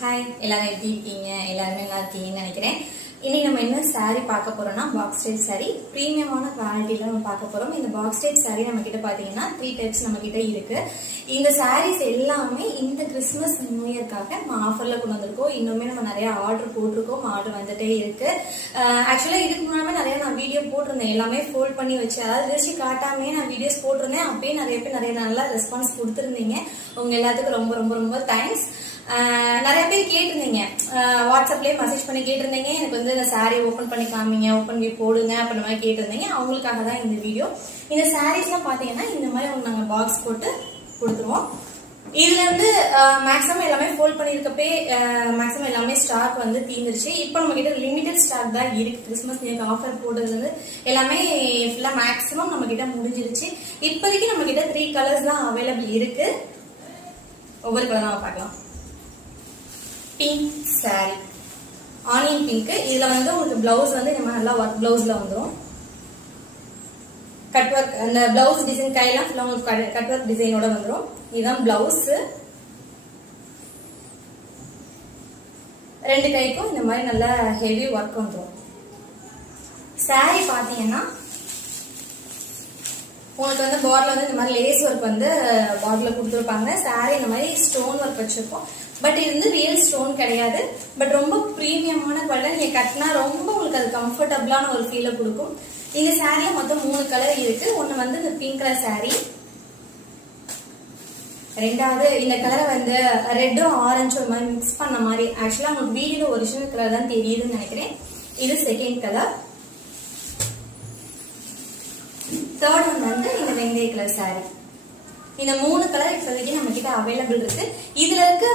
Hi, எல்லாரும் எப்படி இருக்கீங்க? எல்லாருமே நல்லா இருக்கீங்கன்னு நினைக்கிறேன். இனி நம்ம என்ன saree பார்க்க போறோம்னா பாக்ஸ் டைப் saree. பிரீமியமான குவாலிட்டியில நம்ம பார்க்க போறோம். இந்த பாக்ஸ் டைப் saree நம்ம கிட்ட பாத்தீங்கன்னா 3 டைப்ஸ் நம்ம கிட்ட இருக்கு. இந்த sarees எல்லாமே இந்த கிறிஸ்மஸ் நியூ இயர்க்காக நம்ம ஆஃபர்ல கொண்டு வந்திருக்கோம். இன்னுமே நம்ம நிறைய ஆர்டர் போட்டிருக்கோம். ஆர்டர் வந்துட்டே இருக்கு. ஆக்சுவலா இதுக்கு முன்னாடி நிறைய நான் வீடியோ போட்டிருந்தேன். எல்லாமே ஃபோல்ட் பண்ணி வச்சு, அதாவது வச்சு காட்டாமே நான் வீடியோஸ் போட்டிருந்தேன். அப்பயே நிறைய பேர் நிறைய நல்லா ரெஸ்பான்ஸ் கொடுத்துருந்தீங்க. உங்க எல்லாத்துக்கும் ரொம்ப ரொம்ப ரொம்ப தேங்க்ஸ். நிறைய பேர் கேட்டிருந்தீங்க, வாட்ஸ்அப்லயே மெசேஜ் பண்ணி கேட்டிருந்தீங்க, எனக்கு வந்து இந்த சாரி ஓபன் பண்ணி காமிங்க, ஓபன் பண்ணி போடுங்க அப்படின்ற மாதிரி கேட்டிருந்தீங்க. அவங்களுக்காக தான் இந்த வீடியோ. இந்த சாரீஸ்லாம் பாத்தீங்கன்னா இந்த மாதிரி உங்களுக்கு நாங்க பாக்ஸ் போட்டு கொடுத்துருவோம். இதுல இருந்து மேக்ஸிமம் எல்லாமே ஃபோல்ட் பண்ணிருக்கப்பே மேக்ஸிமம் எல்லாமே ஸ்டாக் வந்து தீர்ந்துருச்சு. இப்போ நம்ம கிட்ட லிமிடெட் ஸ்டாக் தான் இருக்கு. கிறிஸ்மஸ் நியூ ஆஃபர் போடுறது வந்து எல்லாமே ஃபுல்லா மேக்ஸிமம் நம்ம கிட்ட முடிஞ்சிருச்சு. இப்போதைக்கு நம்ம கிட்ட 3 கலர்ஸ் தான் அவைலபிள் இருக்கு. ஒவ்வொரு கலர் நம்ம பார்க்கலாம். Pink sorry, onion pink. இதுல வந்து உங்களுக்கு பிளவுஸ் வந்து இந்த மாதிரி நல்லா ஒர்க் பிளவுஸ்ல வந்துடும். கட் ஒர்க், அந்த பிளவுஸ் டிசைன் கையெல்லாம் ஃபுல்லா உங்களுக்கு கட் ஒர்க் டிசைனோட வந்துடும். இதுதான் பிளவுஸ். 2 கைக்கும் இந்த மாதிரி நல்ல ஹெவி ஒர்க் வந்துடும். சாரி பாத்தீங்கன்னா உங்களுக்கு வந்து பார்டர்ல வந்து இந்த மாதிரி லேஸ் ஒர்க் வந்து பார்டர்ல கொடுத்துருப்பாங்க. சாரி இந்த மாதிரி ஸ்டோன் ஒர்க் வச்சிருப்போம். பட் இது வந்து ரியல் ஸ்டோன் கிடையாது. பட் ரொம்ப பிரீமியமான குவாலிட்டி. நீங்க கட்டினா ரொம்ப உங்களுக்கு அது கம்ஃபர்டபுளான ஒரு ஃபீலை கொடுக்கும். இந்த சாரில மொத்தம் 3 கலர் இருக்கு. ஒன்னு வந்து இந்த பிங்க் கலர் சாரி, ரெண்டாவது இந்த கலரை வந்து ரெட்டும் ஆரஞ்சும் ஒரு மாதிரி மிக்ஸ் பண்ண மாதிரி. ஆக்சுவலா உங்களுக்கு வீடியோ ஒரிஜினல் கலர் தான் தெரியுதுன்னு நினைக்கிறேன். இது செகண்ட் கலர். தேர்ட் ஒன் வந்து இந்த வெந்தய கலர் சாரி. இந்த 3 கலர் இப்போதைக்கு நம்ம கிட்ட அவைலபிள் இருக்கு. இதுல இருக்க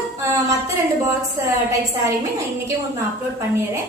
மத்த 2 பாக்ஸ் டைப் சாரியுமே நான் இன்னைக்கே உங்களுக்கு நான் அப்லோட் பண்ணிடுறேன்.